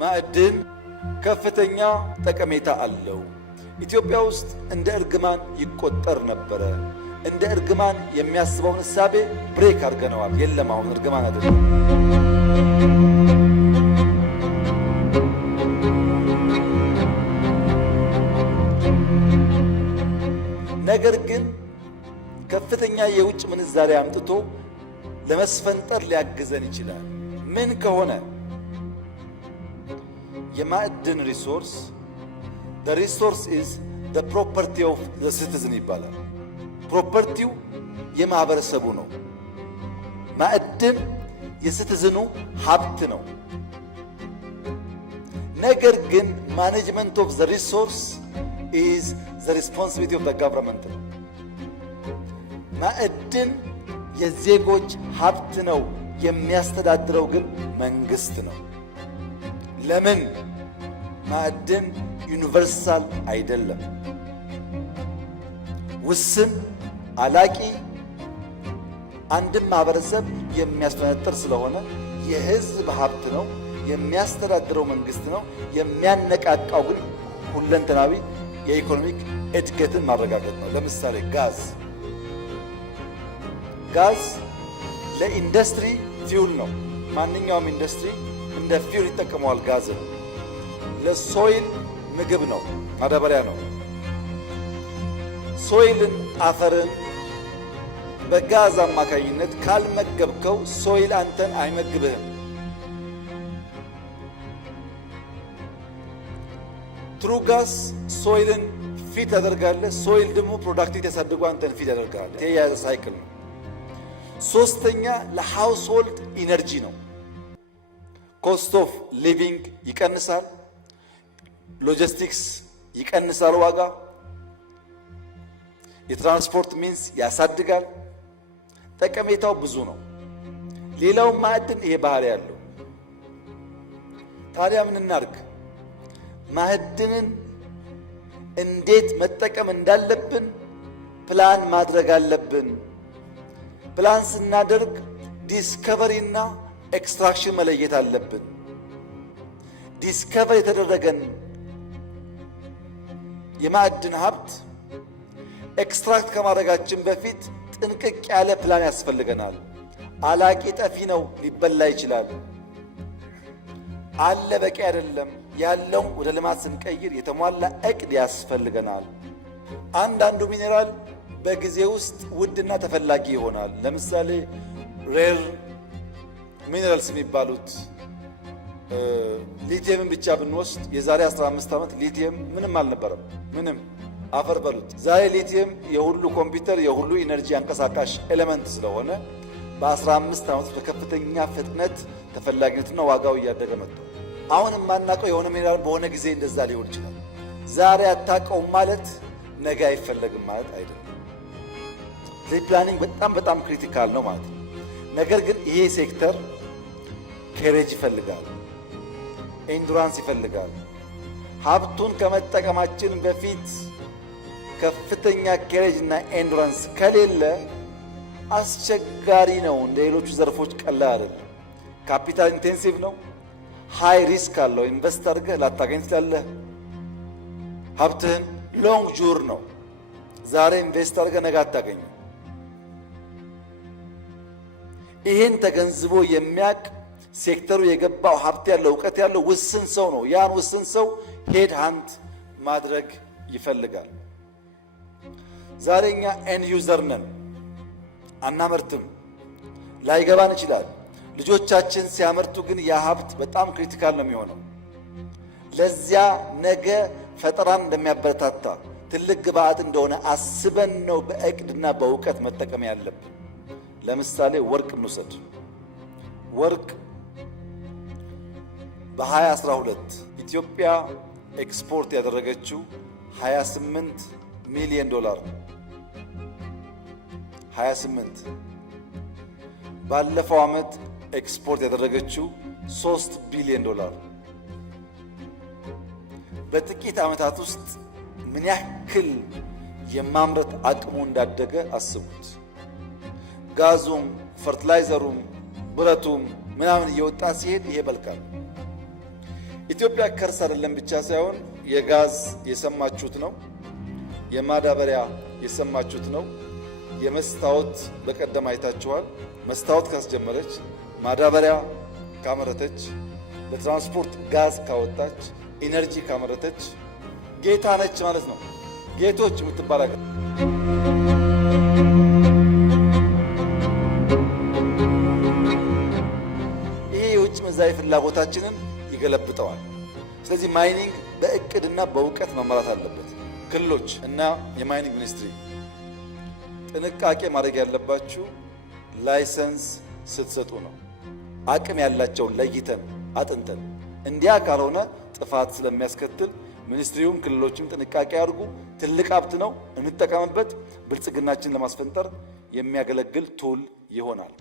ማዕድን ከፍተኛ ጠቀሜታ አለው። ኢትዮጵያ ውስጥ እንደ እርግማን ይቆጠር ነበረ። እንደ እርግማን የሚያስበውን እሳቤ ብሬክ አድርገነዋል። የለም አሁን እርግማን አይደለም። ነገር ግን ከፍተኛ የውጭ ምንዛሪ አምጥቶ ለመስፈንጠር ሊያግዘን ይችላል። ምን ከሆነ የማዕድን ሪሶርስ the resource is the property of the citizen ይባላል። ፕሮፐርቲው የማህበረሰቡ ነው። ማዕድን የሲቲዝኑ ሀብት ነው። ነገር ግን ማኔጅመንት ኦፍ the resource is the responsibility of the government ነው። ማዕድን የዜጎች ሀብት ነው። የሚያስተዳድረው ግን መንግስት ነው። ለምን? ማዕድን ዩኒቨርሳል አይደለም። ውስን አላቂ አንድም ማህበረሰብ የሚያስፈነጥር ስለሆነ የህዝብ ሀብት ነው። የሚያስተዳድረው መንግስት ነው። የሚያነቃቃው ግን ሁለንተናዊ የኢኮኖሚክ እድገትን ማረጋገጥ ነው። ለምሳሌ ጋዝ ለኢንዱስትሪ ፊውል ነው። ማንኛውም ኢንዱስትሪ እንደ ፊውል ይጠቀመዋል። ጋዝ ነው። ለሶይል ምግብ ነው፣ ማዳበሪያ ነው። ሶይልን አፈርን በጋዝ አማካኝነት ካልመገብከው ሶይል አንተን አይመግብህም። ትሩ ጋዝ ሶይልን ፊት ያደርጋለህ። ሶይል ደግሞ ፕሮዳክቲቪቲ ያሳድጉ አንተን ፊት ያደርጋል። የያዘ ሳይክል ነው። ሶስተኛ ለሃውስሆልድ ኢነርጂ ነው። ኮስት ኦፍ ሊቪንግ ይቀንሳል። ሎጂስቲክስ ይቀንሳል ዋጋ። የትራንስፖርት ሚንስ ያሳድጋል። ጠቀሜታው ብዙ ነው። ሌላው ማዕድን ይሄ ባህሪ ያለው። ታዲያ ምን እናድርግ? ማዕድንን እንዴት መጠቀም እንዳለብን ፕላን ማድረግ አለብን። ፕላን ስናደርግ ዲስከቨሪ እና ኤክስትራክሽን መለየት አለብን። ዲስከቨር የተደረገን የማዕድን ሀብት ኤክስትራክት ከማድረጋችን በፊት ጥንቅቅ ያለ ፕላን ያስፈልገናል። አላቂ ጠፊ ነው፣ ሊበላ ይችላል። አለ በቂ አይደለም። ያለው ወደ ልማት ስንቀይር የተሟላ እቅድ ያስፈልገናል። አንዳንዱ ሚኔራል በጊዜ ውስጥ ውድና ተፈላጊ ይሆናል። ለምሳሌ ሬር ሚኔራልስ የሚባሉት ሊቲየምን ብቻ ብንወስድ የዛሬ 15 ዓመት ሊቲየም ምንም አልነበረም። ምንም አፈር በሉት። ዛሬ ሊቲየም የሁሉ ኮምፒውተር የሁሉ ኢነርጂ አንቀሳቃሽ ኤሌመንት ስለሆነ በ15 ዓመት በከፍተኛ ፍጥነት ተፈላጊነትና ዋጋው እያደገ መጥቷል። አሁን የማናውቀው የሆነ ሚኔራል በሆነ ጊዜ እንደዛ ሊሆን ይችላል። ዛሬ አታውቀውም ማለት ነገ አይፈለግም ማለት አይደለም። ፕላኒንግ በጣም ክሪቲካል ነው ማለት ነው። ነገር ግን ይሄ ሴክተር ከሬጅ ይፈልጋል፣ ኢንዱራንስ ይፈልጋል። ሀብቱን ከመጠቀማችን በፊት ከፍተኛ ከሬጅ እና ኢንዱራንስ ከሌለ አስቸጋሪ ነው። እንደ ሌሎቹ ዘርፎች ቀላል አይደለም። ካፒታል ኢንቴንሲቭ ነው። ሃይ ሪስክ አለው። ኢንቨስት አድርገህ ላታገኝ ትችላለህ። ሀብትህን ሎንግ ጁር ነው። ዛሬ ኢንቨስት አድርገህ ነገ አታገኝም። ይህን ተገንዝቦ የሚያውቅ ሴክተሩ የገባው ሀብት ያለው እውቀት ያለው ውስን ሰው ነው። ያን ውስን ሰው ሄድ ሃንት ማድረግ ይፈልጋል። ዛሬ እኛ ኤንድ ዩዘር ነን፣ አናመርትም፣ ላይገባን ይችላል። ልጆቻችን ሲያመርቱ ግን ያ ሀብት በጣም ክሪቲካል ነው የሚሆነው። ለዚያ ነገ ፈጠራን እንደሚያበረታታ ትልቅ ግብአት እንደሆነ አስበን ነው በእቅድና በእውቀት መጠቀም ያለብን። ለምሳሌ ወርቅ እንውሰድ። ወርቅ በ2012 ኢትዮጵያ ኤክስፖርት ያደረገችው 28 ሚሊዮን ዶላር 28። ባለፈው ዓመት ኤክስፖርት ያደረገችው 3 ቢሊዮን ዶላር። በጥቂት ዓመታት ውስጥ ምን ያክል የማምረት አቅሙ እንዳደገ አስቡት። ጋዙም ፈርቲላይዘሩም ብረቱም ምናምን እየወጣ ሲሄድ ይሄ በልካል። ኢትዮጵያ ከርስ አይደለም ብቻ ሳይሆን የጋዝ የሰማችሁት ነው፣ የማዳበሪያ የሰማችሁት ነው፣ የመስታወት በቀደም አይታችኋል። መስታወት ካስጀመረች፣ ማዳበሪያ ካመረተች፣ ለትራንስፖርት ጋዝ ካወጣች፣ ኢነርጂ ካመረተች ጌታ ነች ማለት ነው። ጌቶች የምትባል ሀገር ይሄ የውጭ ምንዛሪ ፍላጎታችንን ይገለብጠዋል። ስለዚህ ማይኒንግ በእቅድና በእውቀት መመራት አለበት። ክልሎች እና የማይኒንግ ሚኒስትሪ ጥንቃቄ ማድረግ ያለባችሁ ላይሰንስ ስትሰጡ ነው። አቅም ያላቸውን ለይተን አጥንተን፣ እንዲያ ካልሆነ ጥፋት ስለሚያስከትል ሚኒስትሪውም ክልሎችም ጥንቃቄ አድርጉ። ትልቅ ሀብት ነው፣ እንጠቀምበት። ብልጽግናችን ለማስፈንጠር የሚያገለግል ቱል ይሆናል።